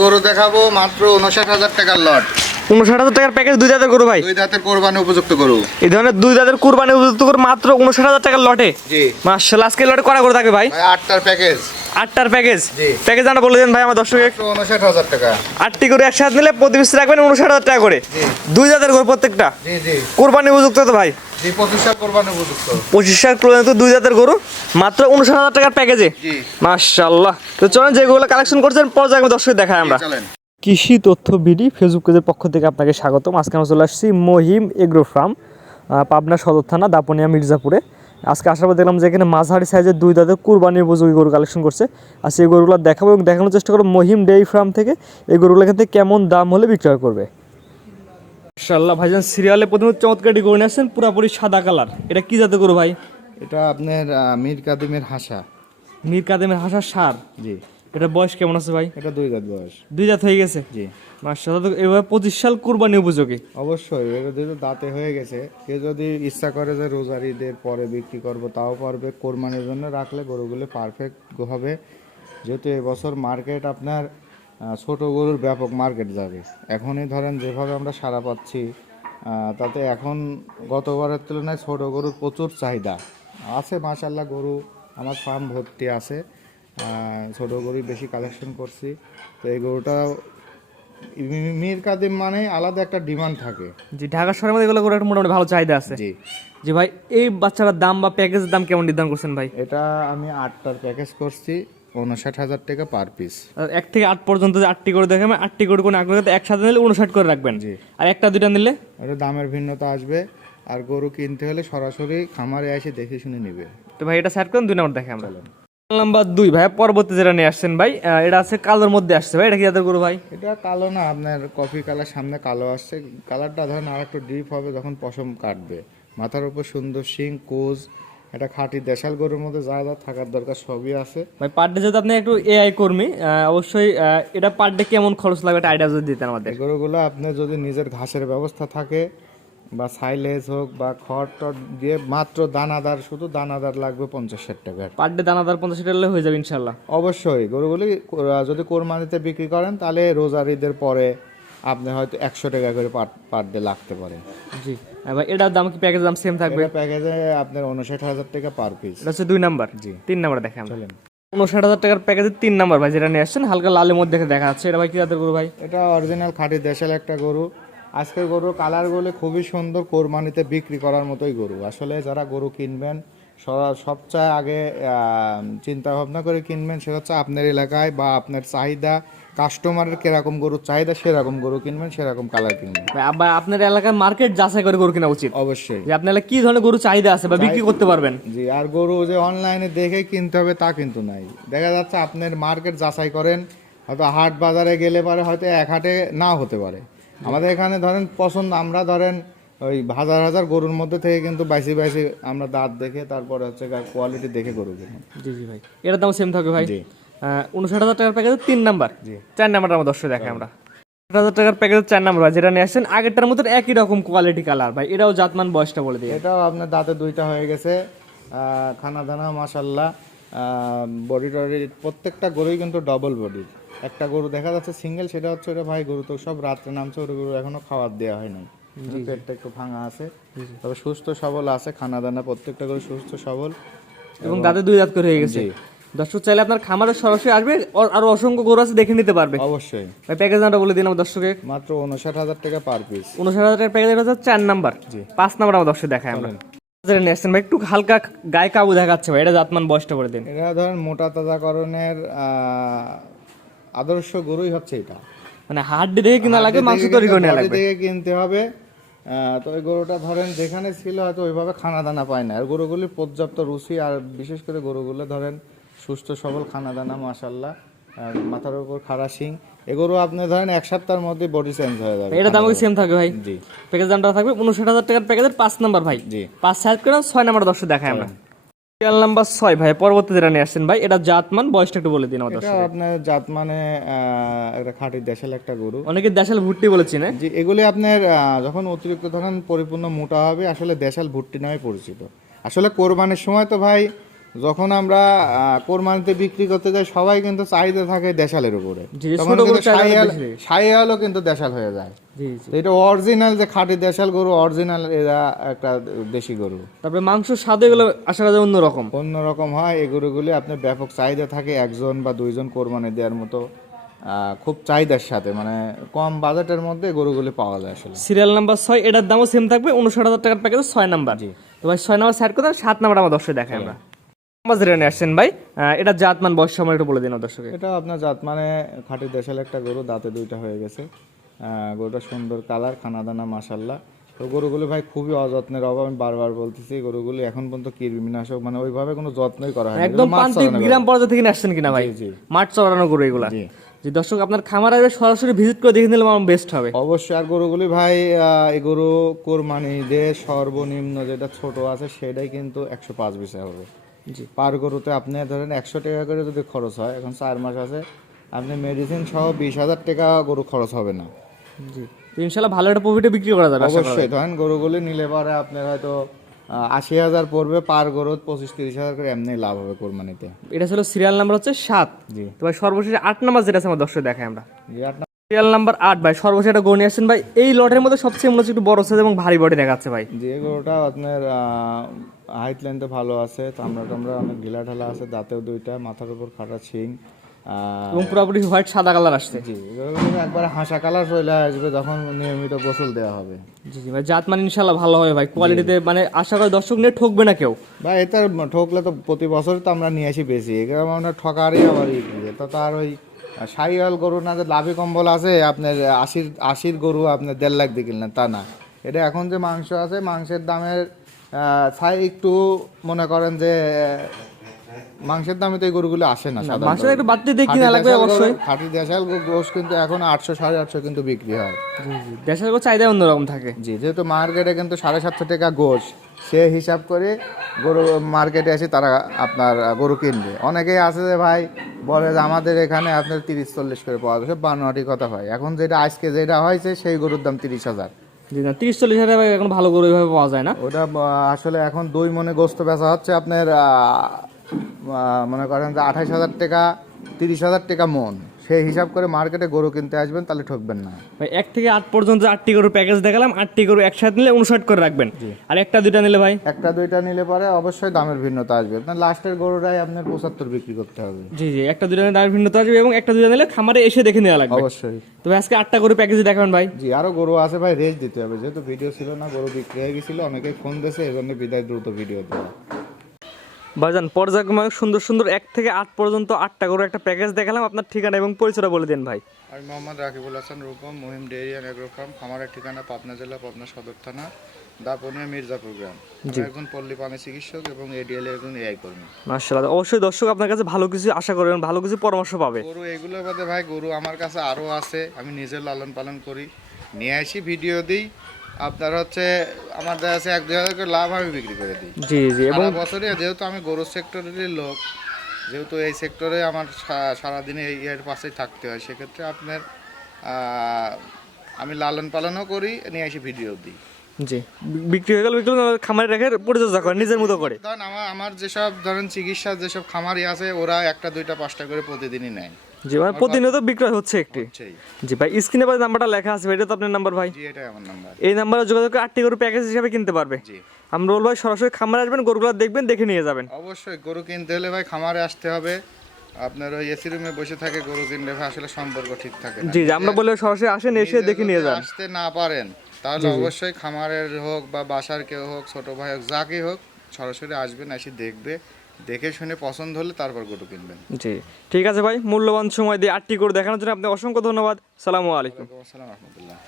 গরু দেখাবো মাত্র উনষাট হাজার টাকার লট। উনষাট হাজার টাকার প্যাকেজ দুই দাঁতের গরু ভাই। দুই দাঁতের কোরবানি উপযুক্ত গরু। এই ধরনের দুই দাঁতের কুরবানি উপযুক্ত করে মাত্র উনষাট হাজার টাকার লটে। জি। মার্শাল আজকে লটে করা করে থাকবে ভাই? আটটার প্যাকেজ আটটার প্যাকেজ জি। প্যাকেজ জানা বলে দেন ভাই আমার দর্শক উনষাট হাজার টাকা। আটটি করে একসাথে নিলে প্রতি পিস রাখবেন উনষাট হাজার টাকা করে। জি। দুই জাতের গরু প্রত্যেকটা? জি জি। কোরবানি উপযুক্ত তো ভাই? পঁচিশ পর্যন্ত দুই জাতের গরু মাত্র উনষাট হাজার টাকার প্যাকেজে তো চলেন যেগুলো কালেকশন করছেন পর্যায়ে দর্শক দেখায় আমরা। কৃষি তথ্য বিডি ফেসবুক পেজের পক্ষ থেকে আপনাকে স্বাগতম। আজকে আমরা চলে আসছি মহিম এগ্রো ফার্ম পাবনা সদর থানা দাপনিয়া মির্জাপুরে। আজকে আসার পর দেখলাম যে এখানে মাঝারি সাইজের দুই দাঁতের কুরবানি উপযোগী গরু কালেকশন করছে। আর সেই গরুগুলো দেখাবো এবং দেখানোর চেষ্টা করব মহিম ডেইরি ফার্ম থেকে এই গরুগুলো এখান থেকে কেমন দাম হলে বিক্রয় করবে। মাশাল্লাহ ভাইজান সিরিয়ালে প্রথমে চমৎকার একটি গরু নিয়ে আসছেন পুরাপুরি সাদা কালার। এটা কি জাতের গরু ভাই? এটা আপনার মীর কাদিমের হাসা। মীর কাদিমের হাসার সার? জি। এটা বয়স কেমন আছে ভাই? এটা দুই দাঁত বয়স। দুই জাত হয়ে গেছে? জি। মাশাল্লাহ তো এবার পঁচিশ সাল কুরবানি উপযোগী? অবশ্যই এটা যেহেতু দাঁতে হয়ে গেছে কেউ যদি ইচ্ছা করে যে রোজার ঈদের পরে বিক্রি করব তাও পারবে। কোরবানির জন্য রাখলে গরুগুলো পারফেক্ট হবে। যেহেতু এবছর মার্কেট আপনার আহ, ছোট গরুর ব্যাপক মার্কেট যাবে। এখনই ধরেন যেভাবে আমরা সারা পাচ্ছি আহ, তাতে এখন গতবারের তুলনায় ছোট গরুর প্রচুর চাহিদা। আছে মাশাল্লাহ গরু আমার ফার্ম ভর্তি আছে। ছোট গরুই বেশি কালেকশন করছি। তো এই গরুটা মীর কাদিম মানে আলাদা একটা ডিমান্ড থাকে। জি ঢাকা শহরের মধ্যে এগুলো একটা মোটামুটি ভালো চাহিদা আছে। জি। জি ভাই এই বাচ্চাটার দাম বা প্যাকেজের দাম কেমন নির্ধারণ করছেন ভাই? এটা আমি আটটার প্যাকেজ করছি উনষাট হাজার টাকা পার পিস এক থেকে আট পর্যন্ত যে আটটি করে দেখাবেন আটটি করে কোনো আগ্রহ একসাথে নিলে উনষাট করে রাখবেন। জি। আর একটা দুইটা নিলে? এটা দামের ভিন্নতা আসবে আর গরু কিনতে হলে সরাসরি খামারে এসে দেখে শুনে নিবে। তো ভাই এটা সাইড করেন দুই নম্বর দেখে আমরা। নাম্বার দুই ভাই পরবর্তী যেটা নিয়ে আসছেন ভাই এটা আছে কালোর মধ্যে আসছে ভাই এটা কি যাদের করব ভাই? এটা কালো না আপনার কফি কালার সামনে কালো আসছে। কালারটা ধরেন আর একটু ডিপ হবে যখন পশম কাটবে। মাথার উপর সুন্দর শিং কোজ এটা খাঁটি দেশাল গরুর মধ্যে যা যা থাকার দরকার সবই আছে। ভাই পার ডে যেহেতু আপনি একটু এআই কর্মী অবশ্যই এটা পার ডে কেমন খরচ লাগবে একটা আইডিয়া যদি দিতেন আমাদের। গরুগুলো আপনার যদি নিজের ঘাসের ব্যবস্থা থাকে বা সাইলেজ হোক বা খড় টড় দিয়ে মাত্র দানাদার শুধু দানাদার লাগবে পঞ্চাশ ষাট টাকার পার ডে দানাদার পঞ্চাশ টাকা হয়ে যাবে ইনশাল্লাহ অবশ্যই গরুগুলি যদি কোরবানিতে বিক্রি করেন তাহলে রোজার ঈদের পরে আপনি হয়তো একশো টাকা করে পার পার ডে লাগতে পারে। জি ভাই এটার দাম কি প্যাকেজ দাম সেম থাকবে? প্যাকেজে আপনার উনষাট হাজার টাকা পার পিস এটা হচ্ছে দুই নাম্বার? জি। তিন নাম্বার দেখে আমরা। চলেন। উনষাট হাজার টাকার প্যাকেজের তিন নাম্বার ভাই যেটা নিয়ে আসছেন হালকা লালের মধ্যে দেখে দেখা যাচ্ছে এটা ভাই কি জাতের গরু ভাই? এটা অরিজিনাল খাঁটি দেশাল একটা গরু। আজকের গরুর কালারগুলো খুবই সুন্দর কোরবানিতে বিক্রি করার মতোই গরু। আসলে যারা গরু কিনবেন সবচেয়ে আগে চিন্তা ভাবনা করে কিনবেন সেটা হচ্ছে আপনার এলাকায় বা আপনার চাহিদা কাস্টমারের কীরকম গরুর চাহিদা সেরকম গরু কিনবেন সেরকম কালার কিনবেন। আপনার এলাকার মার্কেট যাচাই করে গরু কেনা উচিত। অবশ্যই। যে আপনার এলাকায় কি ধরনের গরু চাহিদা আছে বা বিক্রি করতে পারবেন? জি আর গরু যে অনলাইনে দেখে কিনতে হবে তা কিন্তু নাই। দেখা যাচ্ছে আপনার মার্কেট যাচাই করেন হয়তো হাট বাজারে গেলে পারে হয়তো এক হাটে না হতে পারে। আমাদের এখানে ধরেন পছন্দ আমরা ধরেন ওই হাজার হাজার গরুর মধ্যে থেকে কিন্তু বাইসি বাইসি আমরা দাঁত দেখে তারপরে হচ্ছে কোয়ালিটি দেখে গরু কিনি জি জি ভাই। এটার দাম সেম থাকবে ভাই? উনষাট হাজার টাকার প্যাকেজের তিন নাম্বার। জি। চার নাম্বারটা আমার দর্শক দেখে আমরা। ষাট হাজার টাকার প্যাকেজের চার নাম্বার ভাই যেটা নিয়ে আসছেন আগেরটার মতো একই রকম কোয়ালিটি কালার ভাই। এটাও জাতমান বয়সটা বলে দিয়ে এটাও আপনার দাঁতে দুইটা হয়ে গেছে। খানা দানা মাসাল্লাহ বডি টডি প্রত্যেকটা গরুই কিন্তু ডবল বডি একটা গরু দেখা যাচ্ছে সিঙ্গেল সেটা হচ্ছে ওটা ভাই গরু তো সব রাত্রে নামছে ওটা গরু এখনও খাবার দেওয়া হয় নাই। পেটটা একটু ভাঙা আছে। তবে সুস্থ সবল আছে খানা দানা প্রত্যেকটা গরু সুস্থ সবল। এবং দাঁতে দুই দাঁত করে হয়ে গেছে। দর্শক চাইলে আপনার খামারে সরাসরি আসবে আর- আরও অসংখ্য গরু আছে দেখে নিতে পারবে। অবশ্যই। ভাই প্যাকেজ নামটা বলে দিন আমার দর্শকে মাত্র উনষাট হাজার টাকা পার পিস উনষাট হাজার টাকার প্যাকেজ হচ্ছে চার নাম্বার। পাঁচ নাম্বার আমার দর্শক দেখায় আমরা। যেটা নিয়ে আসছেন ভাই একটু হালকা গায়ে কাবু দেখাচ্ছে ভাই এটা জাতমান বয়সটা করে দিন। এটা ধরেন মোটা তাজাকরণের আহ, আদর্শ গরুই হচ্ছে এটা। মানে হাড্ডি দেখে কিনা লাগে মাংস তৈরি করে লাগবে। থেকে কিনতে হবে। আহ, তো ওই গরুটা ধরেন যেখানে ছিল হয়তো ওইভাবে খানা দানা পায় না। আর গরুগুলি পর্যাপ্ত রুচি আর বিশেষ করে গরুগুলো ধরেন সুস্থ সবল খানা দানা মাসাল্লাহ আর মাথার উপর খাড়া শিং এগুলো আপনি ধরেন এক সপ্তাহের মধ্যে বডি চেঞ্জ হয়ে যাবে এটা দাম সেম থাকবে ভাই। জি। প্যাকেজ দামটা থাকবে উনষাট হাজার টাকার প্যাকেজের পাঁচ নাম্বার ভাই। জি। পাঁচ সাইজ করে ছয় নাম্বার দর্শক দেখায় আমরা। সিরিয়াল নাম্বার ছয় ভাই পরবর্তী যেটা নিয়ে আসছেন ভাই এটা জাতমান বয়সটা একটু বলে দিন আমাদের আপনার জাত মানে একটা খাঁটি দেশাল একটা গরু। অনেকে দেশাল ভুট্টি জি এগুলি আপনার যখন অতিরিক্ত ধরেন পরিপূর্ণ মোটা হবে আসলে দেশাল ভুট্টি নামে পরিচিত। আসলে কোরবানির সময় তো ভাই যখন আমরা আহ, কোরবানিতে বিক্রি করতে যাই সবাই কিন্তু চাহিদা থাকে দেশালের উপরে। তখন কিন্তু। সাইয়ালও কিন্তু দেশাল হয়ে যায়। এটা অরিজিনাল যে খাঁটি দেশাল গরু অরিজিনাল এরা একটা দেশি গরু। তারপরে মাংস স্বাদ এগুলো আশা করা যায় অন্যরকম। অন্যরকম হয় এই গরুগুলি আপনার ব্যাপক চাহিদা থাকে একজন বা দুইজন কোরবানি দেওয়ার মতো খুব চাহিদার সাথে মানে কম বাজেটের মধ্যে গরুগুলি পাওয়া যায় আসলে। সিরিয়াল নাম্বার ছয় এটার দামও সেম থাকবে উনষাট হাজার টাকার প্যাকেজ ছয় নাম্বার। তো ভাই ছয় নাম্বার সাইড করে সাত নাম্বার আমার দর্শক দেখাই আমরা। আসছেন ভাই এটা জাতমান বয়স সময় একটু বলে দিন দর্শকে এটা আপনার জাত মানে খাঁটি দেশাল একটা গরু দাঁতে দুইটা হয়ে গেছে। গরুটা সুন্দর কালার খানা দানা মাসাল্লাহ তো গরুগুলি ভাই খুবই অযত্নের অভাব আমি বারবার বলতেছি গরুগুলি এখন পর্যন্ত কৃমিনাশক মানে ওইভাবে কোনো যত্নই করা হয় একদম গ্রাম পর্যায়ে থেকে আসছেন কিনা ভাই? মাঠ চড়ানো গরু এগুলা। জি। যে দর্শক আপনার খামার আসবে সরাসরি ভিজিট করে দেখে নিলে আমার বেস্ট হবে। অবশ্যই আর গরুগুলি ভাই এই গরু কোরবানি দিয়ে সর্বনিম্ন যেটা ছোট আছে সেটাই কিন্তু একশো পাঁচ বিশে হবে। জি। পার গরুতে আপনি ধরেন একশো টাকা করে যদি খরচ হয় এখন চার মাস আছে আপনি মেডিসিন সহ বিশ হাজার টাকা গরু খরচ হবে না। জি। তো ইনশাল্লাহ ভালো একটা প্রফিটে বিক্রি করা যাবে অবশ্যই। ধরেন গরুগুলি নিলে পরে আপনার হয়তো আশি হাজার পড়বে পার গরু পঁচিশ তিরিশ হাজার করে এমনি লাভ হবে কোরবানিতে। এটা ছিল সিরিয়াল নাম্বার হচ্ছে সাত। জি। তো ভাই সর্বশেষ আট নাম্বার যেটা আছে আমার দর্শক দেখাই আমরা। জি সিরিয়াল নাম্বার আট ভাই সর্বশেষ একটা নিয়ে আসছেন। ভাই এই লটের মধ্যে সবচেয়ে মনে হচ্ছে একটু বড় সাইজ এবং ভারী বডি দেখাচ্ছে ভাই। যে গরুটা আপনার হাইট লেন্থে ভালো আছে। চামড়া টামড়া অনেক ঢিলা ঢালা আছে দাঁতেও দুইটা মাথার উপর খাটা আহ, এবং পুরোপুরি হোয়াইট সাদা কালার আসছে। জি একবার হাসা কালার চলে আসবে যখন নিয়মিত গোসল দেওয়া হবে। জি জি ভাই জাত মানে ইনশাল্লাহ ভালো হবে ভাই কোয়ালিটিতে মানে আশা করি দর্শক নিয়ে ঠকবে না কেউ। বা এটা ঠকলে তো প্রতি বছর তো আমরা নিয়ে আসি বেশি এগুলো আমরা ঠকারই আবার তো তার ওই সাইওয়াল গরু না যে লাভি কম্বল আছে আপনার আশির আশির গরু আপনার দেড় লাখ দিয়ে কিনলেন তা না। এটা এখন যে মাংস আছে মাংসের দামের ছাই একটু মনে করেন যে মাংসের দামে তো এই গরুগুলো আসে না। মাংসটা একটু বাড়তি দিয়ে কিনা লাগবে অবশ্যই। খাঁটি দেশাল গোস কিন্তু এখন আটশো সাড়ে আটশো কিন্তু বিক্রি হয়। দেশের গরু চাহিদা অন্যরকম থাকে। জি যেহেতু মার্কেটে কিন্তু সাড়ে সাতশো টাকা গোশ সে হিসাব করে গরু মার্কেটে এসে তারা আপনার গরু কিনবে। অনেকেই আছে যে ভাই বলে যে আমাদের এখানে আপনার তিরিশ চল্লিশ করে পাওয়া যাচ্ছে বানোয়াটি কথা হয়। এখন যেটা আজকে যেটা হয়েছে সেই গরুর দাম তিরিশ হাজার। জি না তিরিশ চল্লিশ হাজার এখন ভালো গরু এভাবে পাওয়া যায় না। ওটা আসলে এখন দুই মনে গোস্ত বেচা হচ্ছে আপনার মনে করেন যে আঠাশ হাজার টাকা তিরিশ হাজার টাকা মন। সেই হিসাব করে মার্কেটে গরু কিনতে আসবেন তাহলে ঠকবেন না। ভাই এক থেকে আট পর্যন্ত আটটি গরু প্যাকেজ দেখালাম আটটি গরু একসাথে নিলে উনষাট করে রাখবেন। আর একটা দুইটা নিলে ভাই? একটা দুইটা নিলে পরে অবশ্যই দামের ভিন্নতা আসবে। আপনার লাস্টের গরুটাই আপনার পঁচাত্তর বিক্রি করতে হবে। জি জি একটা দুইটা নিলে দামের ভিন্নতা আসবে এবং একটা দুইটা নিলে খামারে এসে দেখে নেওয়া লাগবে। অবশ্যই। তো আজকে আটটা গরু প্যাকেজ দেখাবেন ভাই। জি আরও গরু আছে ভাই রেস্ট দিতে হবে। যেহেতু ভিডিও ছিল না গরু বিক্রি হয়ে গেছিল অনেকেই ফোন দিয়েছে এই জন্য বিদায় দ্রুত ভিডিও দেওয়া। ভাইজান পর্যায়ক্রমে সুন্দর সুন্দর এক থেকে আট পর্যন্ত আটটা গরু একটা প্যাকেজ দেখালাম আপনার ঠিকানা এবং পরিচয়টা বলে দিন ভাই। আমি Mohammad Rakibul Hasan Rupam Mohim dairy and agro farm খামারের ঠিকানা পাবনা জেলা পাবনা সদর থানা দাপনিয়া মির্জাপুর গ্রাম। আমি একজন পল্লী পানি চিকিৎসক এবং এডিএল একজন এআই কর্মী। মার্শাল্লাহ অবশ্যই দর্শক আপনার কাছে ভালো কিছু আশা করবেন ভালো কিছু পরামর্শ পাবে। গরু এগুলোর বাদে ভাই গরু আমার কাছে আরও আছে আমি নিজে লালন পালন করি। নিয়ে আসি ভিডিও দিই আপনার হচ্ছে আমার দেখা আছে এক দুই হাজার করে লাভ আমি বিক্রি করে দিই। জি জি এবং বছরে যেহেতু আমি গরু সেক্টরেরই লোক যেহেতু এই সেক্টরে আমার সারাদিনে এই এর পাশেই থাকতে হয় সেক্ষেত্রে আপনার আমি লালন পালনও করি নিয়ে এসে ভিডিও দিই। জি। বিক্রি হয়ে গেল বিক্রি খামারে রেখে পরিচর্যা করেন নিজের মতো করে। ধরেন আমার আমার যেসব ধরেন চিকিৎসা যেসব খামারি আছে ওরা একটা দুইটা পাঁচটা করে প্রতিদিনই নেয়। জি মানে প্রতিনিয়ত বিক্রয় হচ্ছে একটি। জি ভাই স্ক্রিনে ভাই নাম্বারটা লেখা আছে এটা তো আপনার নাম্বার ভাই। জি এটাই আমার নাম্বার। এই নাম্বারে যোগাযোগ করে আটটি গরু প্যাকেজ হিসাবে কিনতে পারবে। জি। আমরা ভাই সরাসরি খামারে আসবেন গরুগুলো দেখবেন দেখে নিয়ে যাবেন। অবশ্যই গরু কিনতে হলে ভাই খামারে আসতে হবে। আপনার ওই এসি রুমে বসে থাকে গরু কিনলে ভাই আসলে সম্পর্ক ঠিক থাকে জি আমরা বলে সরাসরি আসেন এসে দেখে নিয়ে যান। আসতে না পারেন তাহলে অবশ্যই খামারের হোক বা বাসার কেউ হোক ছোট ভাই হোক যাকে হোক সরাসরি আসবেন এসে দেখবে দেখে শুনে পছন্দ হলে তারপর গরু কিনবেন। জি ঠিক আছে ভাই মূল্যবান সময় দিয়ে আটটি করে দেখানোর জন্য আপনি অসংখ্য ধন্যবাদ। সালামু আলাইকুম। আসসালাম রহমতুল্লাহ।